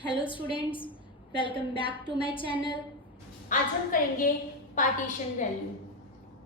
Hello students, welcome back to my channel. आज हम करेंगे पार्टीशन वैल्यू।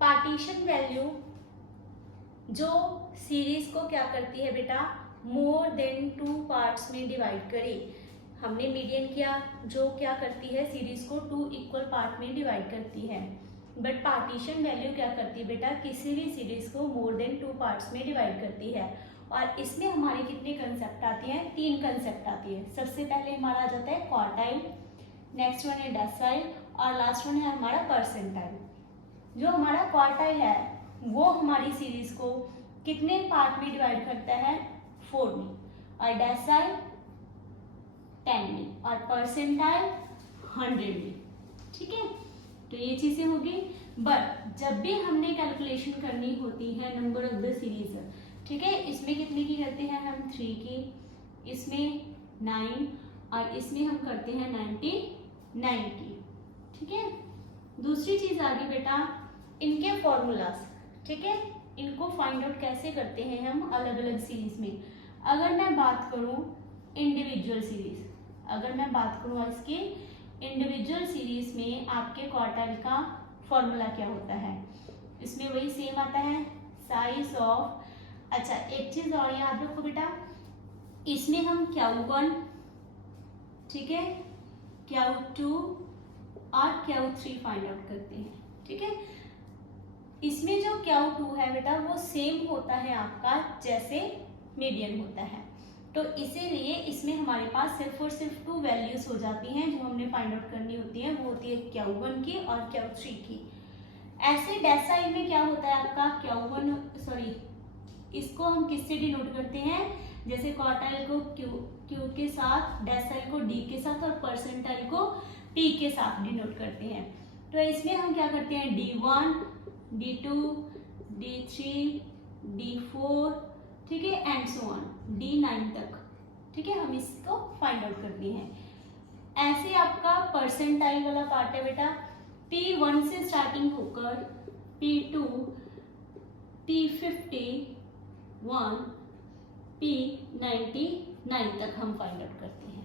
पार्टीशन वैल्यू जो सीरीज को क्या करती है बेटा, मोर देन 2 पार्ट्स में डिवाइड करे। हमने मीडियन किया, जो क्या करती है सीरीज को 2 इक्वल पार्ट में डिवाइड करती है। बट पार्टीशन वैल्यू क्या करती है बेटा, किसी भी सीरीज को मोर देन 2 पार्ट्स में डिवाइड करती है। और इसमें हमारे कितने कंसेप्ट आते हैं, 3 कंसेप्ट आती है। सबसे पहले हमारा आ जाता है क्वार्टाइल, नेक्स्ट वन है डेसाइल और लास्ट वन है हमारा परसेंटाइल। जो हमारा क्वार्टाइल है वो हमारी सीरीज को कितने पार्ट में डिवाइड करता है, 4 में, और डेसाइल 10 में और परसेंटाइल 100 में। ठीक है, तो ये चीजें होगी। बट जब भी हमने कैलकुलेशन करनी होती है नंबर ऑफ द सीरीज, ठीक है, इसमें कितने की करते हैं हम, 3 की, इसमें 9 और इसमें हम करते हैं 99 की। ठीक है, दूसरी चीज आ गई बेटा इनके फॉर्मूलाज। ठीक है, इनको फाइंड आउट कैसे करते हैं हम अलग अलग सीरीज में। अगर मैं बात करूं इंडिविजुअल सीरीज, अगर मैं बात करूं इसके इंडिविजुअल सीरीज में आपके क्वार्टाइल का फॉर्मूला क्या होता है, इसमें वही सेम आता है, साइज ऑफ। अच्छा, एक चीज और याद रखो बेटा, इसमें हम Q1, ठीक है, Q2 और Q3 फाइंड आउट करते हैं। ठीक है, इसमें जो Q2 है बेटा वो सेम होता है आपका जैसे मीडियन होता है, तो इसीलिए इसमें हमारे पास सिर्फ और सिर्फ 2 वैल्यूज हो जाती हैं जो हमने फाइंड आउट करनी होती है, वो होती है Q1 की और Q3 की। ऐसे डेसाइल में क्या होता है आपका Q1, सॉरी, इसको हम किससे डिनोट करते हैं, जैसे क्वार्टाइल को Q के साथ, डेसाइल को D के साथ और परसेंटाइल को P के साथ डिनोट करते हैं। तो इसमें हम क्या करते हैं, D1, D2, D3, D4, ठीक है, एंड सो ऑन D9 तक। ठीक है, हम इसको फाइंड आउट करते हैं। ऐसे आपका परसेंटाइल वाला पार्ट है बेटा, P1 से स्टार्टिंग होकर P2, P51, P99 तक हम फाइंड आउट करते हैं।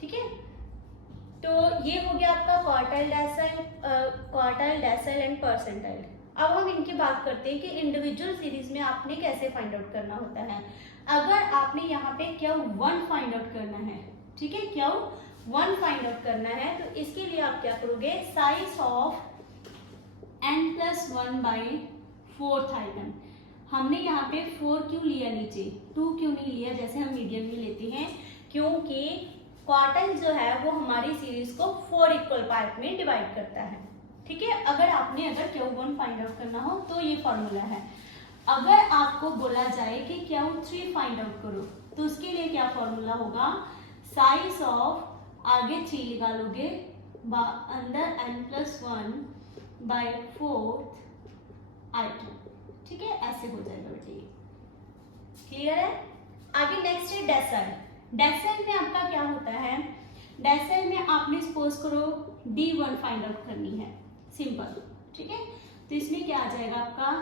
ठीक है, तो ये हो गया आपका क्वार्टाइल, डेसाइल एंड परसेंटाइल। अब हम इनकी बात करते हैं कि इंडिविजुअल सीरीज में आपने कैसे फाइंड आउट करना होता है। अगर आपने यहाँ पे Q1 फाइंड आउट करना है, ठीक है, Q1 फाइंड आउट करना है, तो इसके लिए आप क्या करोगे, साइज ऑफ n+1/4 आइटम। हमने यहाँ पे 4 क्यों लिया, नीचे 2 क्यों नहीं लिया जैसे हम मीडियन में लेते हैं, क्योंकि क्वार्टाइल जो है वो हमारी सीरीज को 4 इक्वल पार्ट में डिवाइड करता है। ठीक है, अगर Q1 फाइंड आउट करना हो तो ये फॉर्मूला है। अगर आपको बोला जाए कि Q3 फाइंड आउट करो, तो उसके लिए क्या फॉर्मूला होगा, साइज ऑफ, आगे 3 लगा लोगे, अंदर n+1/4 आइटम। ठीक है, ऐसे हो जाएगा बेटा, क्लियर है। आगे नेक्स्ट है डेसाइल। डेसाइल में आपका क्या होता है, डेसाइल में आपने सपोज करो D1 फाइंड आउट करनी है, सिंपल। ठीक है, तो इसमें क्या आ जाएगा आपका,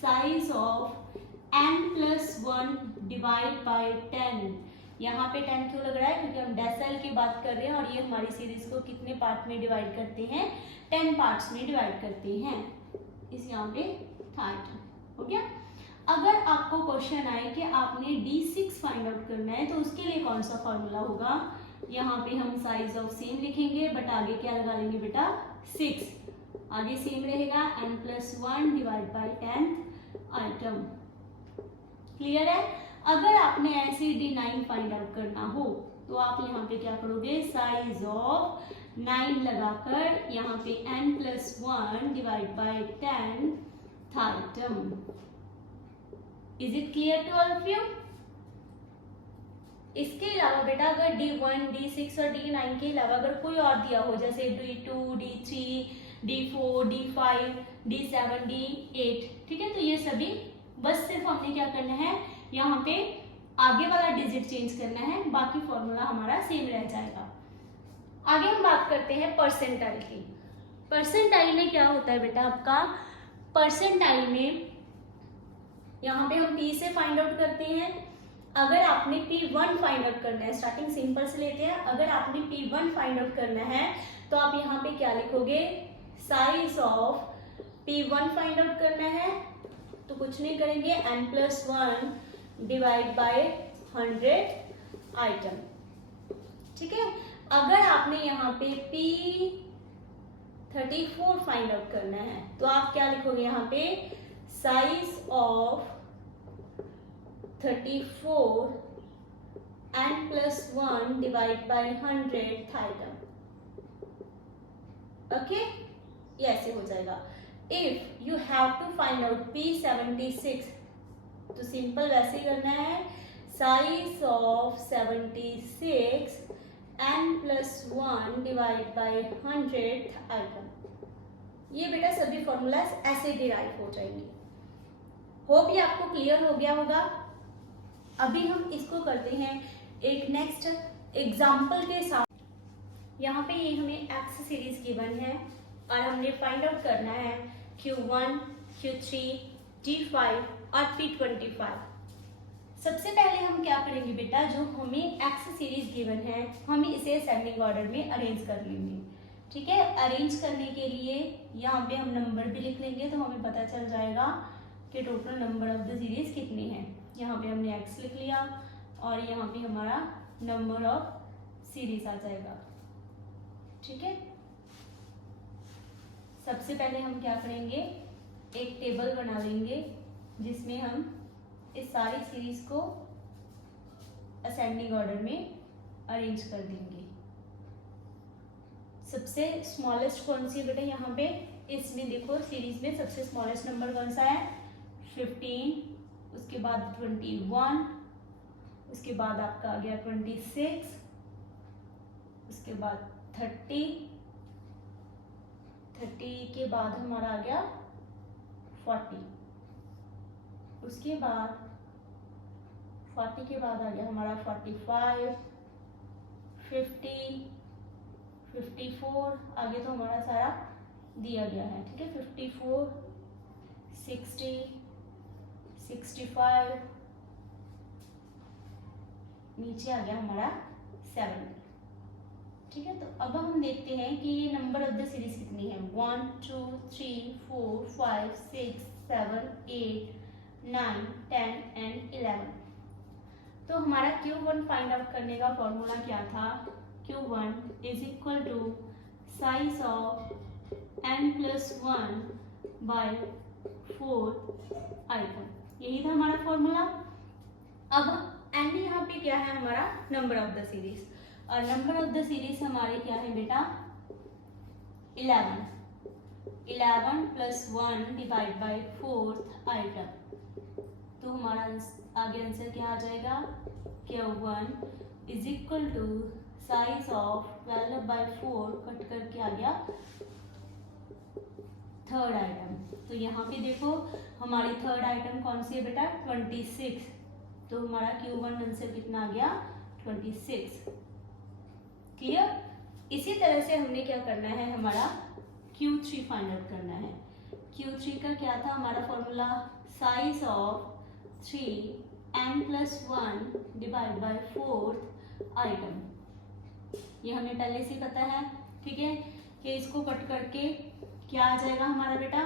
साइज ऑफ n+1/10। यहाँ पे 10 क्यों लग रहा है, क्योंकि हम डेसाइल की बात कर रहे हैं और ये हमारी सीरीज को कितने पार्ट में डिवाइड करते हैं, 10 पार्ट्स में डिवाइड करते हैं। इस यहाँ पे आइटम हो गया। अगर आपको क्वेश्चन आए कि आपने D6 फाइंड आउट करना है, तो उसके लिए कौन सा फॉर्मूला होगा, यहाँ पे हम साइज ऑफ सेम लिखेंगे, बट आगे क्या लगा लेंगे बेटा, 6, आगे सेम रहेगा, n+1/10 आइटम। क्लियर है। अगर आपने ऐसे D9 फाइंड आउट करना हो, तो आप यहाँ पे क्या करोगे, साइज ऑफ 9 लगाकर यहाँ पे n+1/10 item. Is it clear to all of you. इसके अलावा बेटा अगर D1, D6 और D9 के अलावा अगर कोई और दिया हो, जैसे D2, D3, D4, D5, D7, D8, ठीक है, तो ये सभी बस सिर्फ हमने क्या करना है, यहाँ पे आगे वाला डिजिट चेंज करना है, बाकी फॉर्मूला हमारा सेम रह जाएगा। आगे हम बात करते हैं परसेंटाइल की। परसेंटाइल में क्या होता है बेटा आपका, परसेंटाइल में यहाँ पे हम P से फाइंड आउट करते हैं, अगर आपने P1 फाइंड आउट करना है, स्टार्टिंग सिंपल से लेते हैं, अगर आपने P1 फाइंड आउट करना है तो आप यहाँ पे क्या लिखोगे, size of P1 find out करना है तो कुछ नहीं करेंगे, n+1 डिवाइड बाय 100 आइटम। ठीक है, अगर आपने यहाँ पे P34 फाइंड आउट करना है तो आप क्या लिखोगे यहाँ पे, size of 34 n+1 divide by 100th item. Okay, ये ऐसे हो जाएगा। If you have to find out P76 तो सिंपल वैसे ही करना है, size of 76 n+1 divide by 100th item. ये बेटा सभी फॉर्मूलाज ऐसे डिराइव हो जाएंगे। होप ये आपको क्लियर हो गया होगा। अभी हम इसको करते हैं एक नेक्स्ट एग्जाम्पल के साथ। यहाँ पे ये हमें एक्स सीरीज गिवन है और हमने फाइंड आउट करना है Q1, Q3, T5 और P25। सबसे पहले हम क्या करेंगे बेटा, जो हमें एक्स सीरीज गिवन है हम इसे असेंडिंग ऑर्डर में अरेंज कर लेंगे। ठीक है, अरेंज करने के लिए यहाँ पे हम नंबर भी लिख लेंगे तो हमें पता चल जाएगा कि total number of the series कितने हैं। यहाँ पे हमने एक्स लिख लिया और यहाँ पे हमारा नंबर ऑफ सीरीज आ जाएगा। ठीक है, सबसे पहले हम क्या करेंगे, एक टेबल बना लेंगे जिसमें हम इस सारी सीरीज को असेंडिंग ऑर्डर में अरेंज कर देंगे। सबसे स्मॉलेस्ट कौन सी है बेटा, यहाँ पे इसमें देखो सीरीज में सबसे स्मॉलेस्ट नंबर कौन सा है, 15, उसके बाद 21, उसके बाद आपका आ गया 26, उसके बाद 30 के बाद हमारा आ गया 40, उसके बाद 40 के बाद आ गया हमारा 45, 50, 54, आगे तो हमारा सारा दिया गया है। ठीक है, 54, 60, 65, नीचे आ गया हमारा 70। ठीक है, तो अब हम देखते हैं कि ये नंबर ऑफ द सीरीज कितनी है, 1 2 3 4 5 6 7 8 9 10 एंड 11। तो हमारा Q1 फाइंड आउट करने का फॉर्मूला क्या था, Q1 is equal to size of n+1 बाय 4 आइटम, यही था हमारा फॉर्मूला। अब n यहाँ पे क्या है, हमारा नंबर ऑफ द सीरीज, और नंबर ऑफ द सीरीज हमारे क्या है बेटा, 11 +1 डिवाइड बाय 4th आइटम। तो हमारा आगे आंसर क्या आ जाएगा, Q1 is equal to size of 12/4 cut करके आ गया 3rd आइटम। तो यहाँ पे देखो हमारी 3rd आइटम कौन सी है बेटा, 26। तो हमारा Q1 आंसर कितना आ गया, 26। क्लियर। इसी तरह से हमने क्या करना है, हमारा Q3 फाइंड आउट करना है। Q3 का क्या था हमारा formula, size of 3n+1 divide by 4th item. ये हमें पहले से पता है। ठीक है, कि इसको कट करके क्या आ जाएगा हमारा बेटा,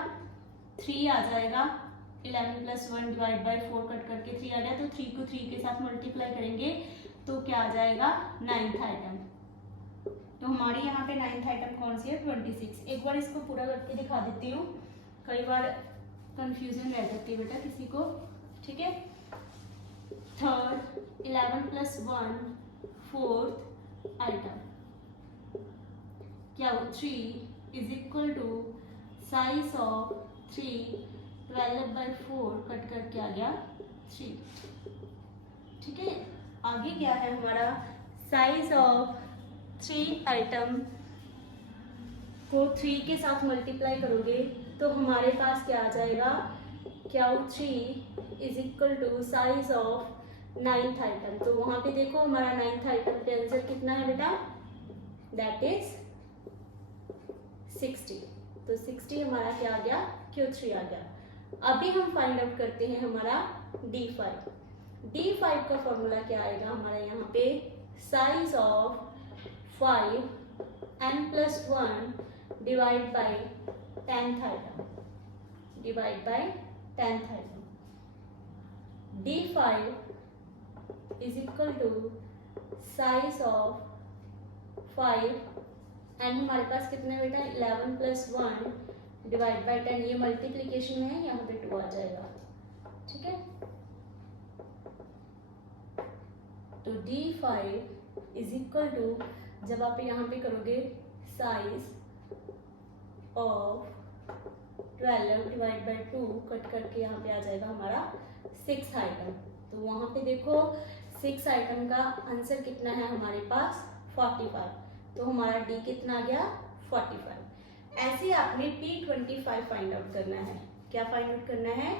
3 आ जाएगा। 11+1 डिवाइड बाय 4 कट करके 3 आ गया, तो 3 को 3 के साथ मल्टीप्लाई करेंगे तो क्या आ जाएगा, 9th आइटम। तो हमारी यहाँ पे 9th आइटम कौन सी है, 26। एक बार इसको पूरा करके दिखा देती हूँ, कई बार कंफ्यूजन रह जाती है बेटा किसी को। ठीक है, 3rd 11+1 4th आइटम, क्या हो, 3 is equal to size of 3 12/4 cut करके आ गया 3। ठीक है, आगे क्या है हमारा, साइज ऑफ 3 आइटम को 3 के साथ मल्टीप्लाई करोगे तो हमारे पास क्या आ जाएगा, Q3 is equal to size of 9th item. तो वहां पे देखो हमारा 9th आइटम का आंसर कितना है बेटा, दैट इज 60। तो 60 हमारा क्या आ गया, Q3 आ गया। अभी हम फाइंड आउट करते हैं हमारा D5। D5 का फॉर्मूला क्या आएगा हमारा यहाँ पे, size of 5 n+1 divide by 10th item, divide by 10th item. D5 is equal to size of 5 and हमारे पास कितने बेटा 11+1 डिवाइड बाई 10, ये मल्टीप्लीकेशन में है, यहाँ पे 2 आ जाएगा, ठीक है। तो D5 इज इक्वल टू, जब आप यहाँ पे करोगे size of 12 divide by 2 cut करके यहाँ पे आ जाएगा हमारा 6 आइटम। तो वहाँ पे देखो 6 आइटम का आंसर कितना है हमारे पास 45, तो हमारा डी कितना आ गया 45। ऐसे आपने P25 फाइंड आउट करना है। क्या फाइंड आउट करना है,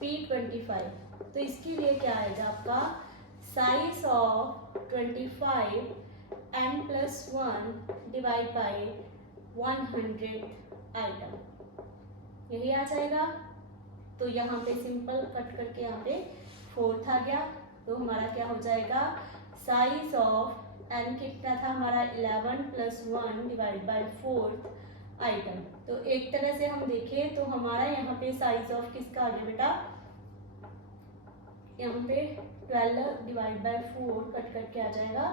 P25। तो इसके लिए क्या आएगा आपका, size of 25 n+1 divide by 100 item, यही आ जाएगा। तो यहाँ पे सिंपल कट करके यहाँ पे 4th आ गया, तो हमारा क्या हो जाएगा, साइज ऑफ n कितना था हमारा 11+1 डिवाइड बाई 4th आइटम। तो एक तरह से हम देखें तो हमारा यहाँ पे साइज ऑफ किसका आ गया बेटा, यहाँ पे 12 डिवाइड बाई 4 कट करके आ जाएगा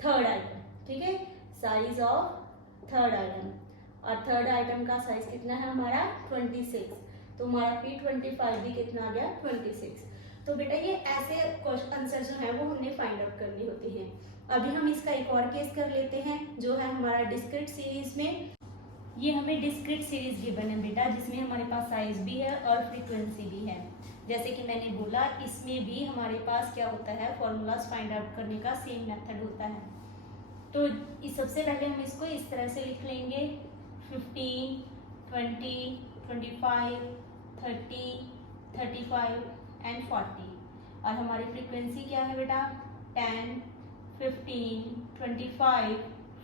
3rd आइटम, ठीक है, साइज ऑफ 3rd आइटम। और 3rd आइटम का साइज कितना है हमारा 26, तो हमारा P25 भी कितना आ गया 26। तो बेटा ये ऐसे आंसर जो है वो हमने फाइंड आउट करनी होती हैं। अभी हम इसका एक और केस कर लेते हैं, जो है हमारा डिस्क्रीट सीरीज में। ये हमें डिस्क्रीट सीरीज गिवन है बेटा, जिसमें हमारे पास साइज भी है और फ्रीक्वेंसी भी है। जैसे कि मैंने बोला, इसमें भी हमारे पास क्या होता है, फॉर्मूलाज फाइंड आउट करने का सेम मेथड होता है। तो सबसे पहले हम इसको इस तरह से लिख लेंगे, 15, 20, 25, 30, 35 एंड 40। और हमारी फ्रीक्वेंसी क्या है बेटा, 10, 15, 25,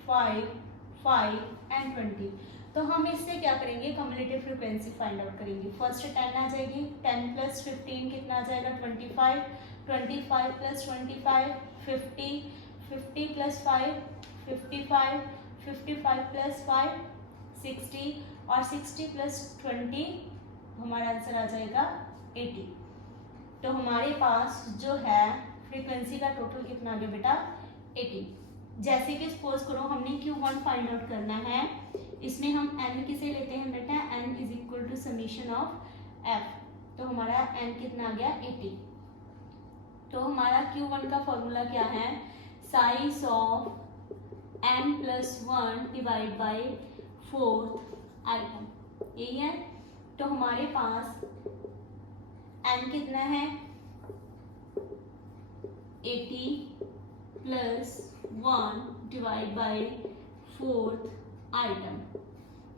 5 एंड 20। तो हम इससे क्या करेंगे, कम्युलेटिव फ्रीक्वेंसी फाइंड आउट करेंगे। फर्स्ट 10 आ जाएगी, 10 + 15 कितना आ जाएगा 25, 25 + 25 50, 50 + 5 55, 55 + 5 60 और 60 + 20 हमारा आंसर आ जाएगा 80। तो हमारे पास जो है फ्रीक्वेंसी का टोटल कितना आ गया बेटा 80। जैसे कि सपोज करो हमने Q1 फाइंड आउट करना है, इसमें हम n किसे लेते हैं बेटा, n is equal to summation of f। तो हमारा n कितना आ गया 80। तो हमारा Q1 का फॉर्मूला क्या है, size of n+1 divide by 4th item, यही है। तो हमारे पास n कितना है 80 + 1 डिवाइड बाई 4th आइटम।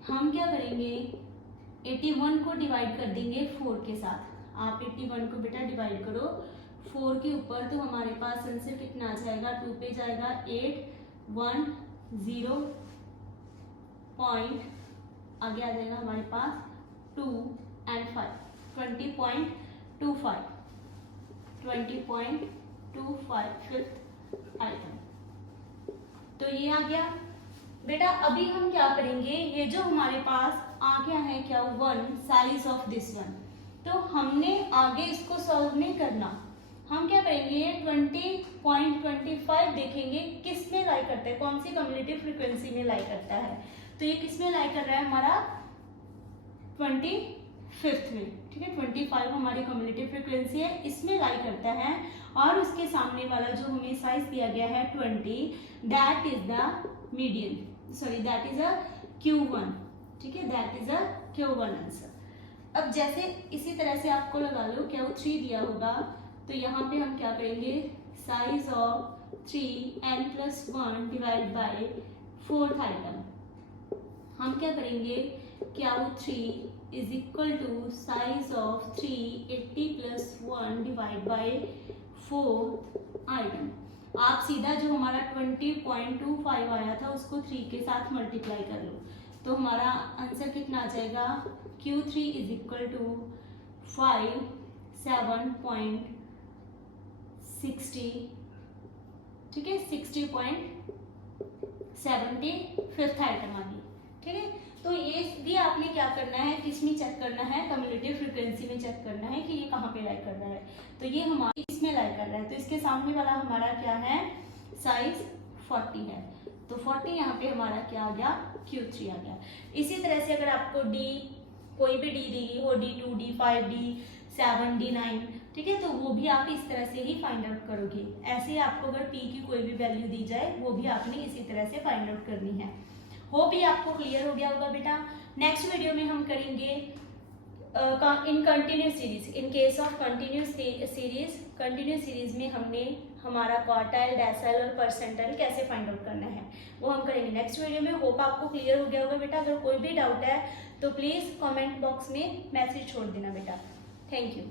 हम क्या करेंगे, 81 को डिवाइड कर देंगे 4 के साथ। आप 81 को बेटा डिवाइड करो 4 के ऊपर, तो हमारे पास आंसर कितना आ जाएगा, 2 पे जाएगा 8, 1 0 पॉइंट, आगे आ जाएगा हमारे पास 2 एंड 5, 20.25 5th आइटम। तो ये आ गया बेटा। अभी हम क्या करेंगे, ये जो हमारे पास आ गया है क्या 1, साइज ऑफ दिस वन, तो हमने आगे इसको सॉल्व नहीं करना। हम क्या करेंगे 20.25 देखेंगे किस में लाई करता है, कौन सी कम्युलेटिव फ्रीक्वेंसी में लाई करता है। तो ये किस में लाई कर रहा है हमारा 25th में, ठीक है। 25 हमारी कम्युलेटिव फ्रीक्वेंसी है, इसमें लाई करता है। और उसके सामने वाला जो हमें साइज दिया गया है 20, that is the median, sorry that is a Q1, ठीक है, that is a Q1 answer. अब जैसे इसी तरह से आपको लगा लो Q3 दिया होगा, तो यहाँ पे हम क्या करेंगे, size of 3n+1 divide by 4th item. हम क्या करेंगे, Q3 is equal to size of 3 80 + 1 divide by 4th item. आप सीधा जो हमारा 20.25 आया था उसको 3 के साथ मल्टीप्लाई कर लो, तो हमारा आंसर कितना आ जाएगा, Q3 इज इक्वल टू 57.60, ठीक है, 60.75 आइटम आ गई, ठीक है। तो ये भी आपने क्या करना है, किसमें चेक करना है, कम्युलेटिव फ्रीक्वेंसी में चेक करना है कि ये कहाँ पे लाई कर रहा है। तो ये हमारा इसमें लाई कर रहा है, तो इसके सामने वाला हमारा क्या है, साइज 40 है, तो 40 यहाँ पे हमारा क्या आ गया, Q3 आ गया। इसी तरह से अगर आपको डी, कोई भी डी दी गई हो, D2, D5, D7, D9, ठीक है, तो वो भी आप इस तरह से ही फाइंड आउट करोगे। ऐसे आपको अगर P की कोई भी वैल्यू दी जाए वो भी आपने इसी तरह से फाइंड आउट करनी है। हो भी आपको क्लियर हो गया होगा बेटा। नेक्स्ट वीडियो में हम करेंगे in continuous series, in case of continuous series में हमने हमारा क्वार्टाइल, डेसाइल और परसेंटाइल कैसे फाइंड आउट करना है वो हम करेंगे नेक्स्ट वीडियो में। होप आपको क्लियर हो गया होगा बेटा। अगर कोई भी डाउट है तो प्लीज़ कमेंट बॉक्स में मैसेज छोड़ देना बेटा। Thank you.